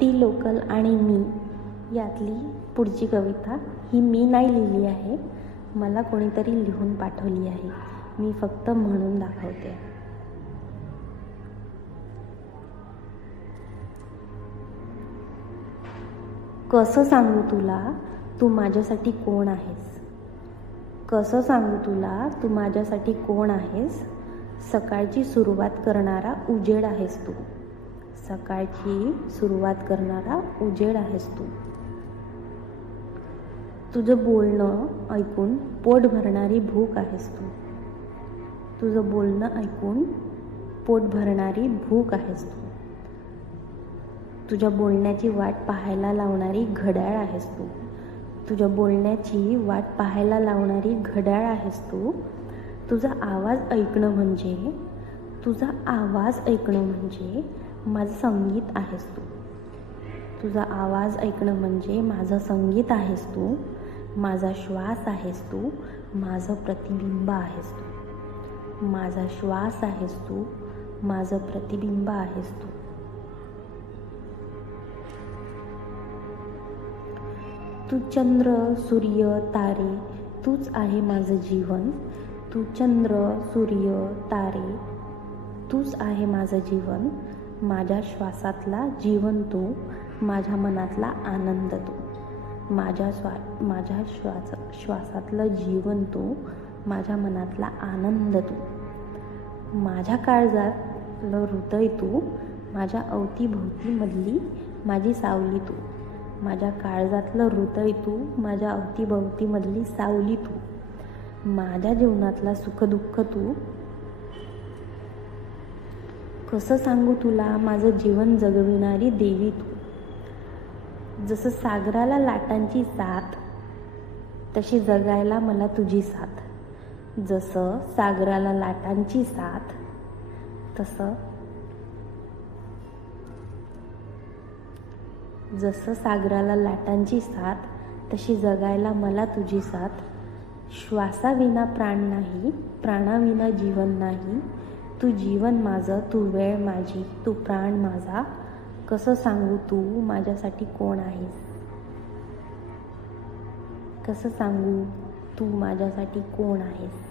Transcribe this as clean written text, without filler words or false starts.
ती लोकल आणि मी यातली पुढची कविता ही मी नाही लिहिली आहे, मला कोणीतरी लिहून पाठवली आहे. मी फक्त म्हणून दाखवते. कसं सांगू तुला तू माझ्यासाठी कोण आहेस? कसं सांगू तुला तू माझ्यासाठी कोण आहेस? सकाळची सुरुवात करणारा उजेड आहेस तू. सकाळची सुरुवात करणारा उजेड आहेस तू. तुझं बोलणं ऐकून पोट भरणारी भूक आहेस तू. तुझं बोलणं ऐकून पोट भरणारी भूक आहेस तू. तुझ्या बोलण्याची वाट पाहायला लावणारी घड्याळ आहेस तू. तुझ्या बोलण्याची वाट पाहायला लावणारी घड्याळ आहेस तू. तुझा आवाज ऐकणं म्हणजे माझं संगीत आहेस तू. तुझा आवाज ऐकणं म्हणजे माझं संगीत आहेस तू. माझा श्वास आहेस तू. माझं प्रतिबिंब आहेस तू. माझा श्वास आहेस तू. माझं प्रतिबिंब आहेस तू. तू चंद्र सूर्य तारे तूच आहे माझं जीवन. तू चंद्र सूर्य तारे तूच आहे माझं जीवन. माझ्या श्वासातला जीवन तू. माझ्या मनातला आनंद तू. माझ्या श्वासातलं जीवन तू. माझ्या मनातला आनंद तू. माझ्या काळजातलं हृदय तू. माझ्या अवतीभोवती मधली माझी सावली तू. माझ्या काळजातलं हृदय तू. माझ्या अवतीभोवती मधली सावली तू. माझ्या जीवनातला सुखदुःख तू. कसं सांगू तुला माझं जीवन जगविणारी देवी तू. जसं सागराला लाटांची साथ तशी जगायला मला तुझी साथ. जसं सागराला लाटांची साथ जसं सागराला लाटांची साथ तशी जगायला मला तुझी साथ. श्वासाविना प्राण नाही, प्राणाविना जीवन नाही. तू जीवन माझं, तू वेळ माझी, तू प्राण माझा. कसं सांगू तू माझ्यासाठी कोण आहेस? कसं सांगू तू माझ्यासाठी कोण आहेस?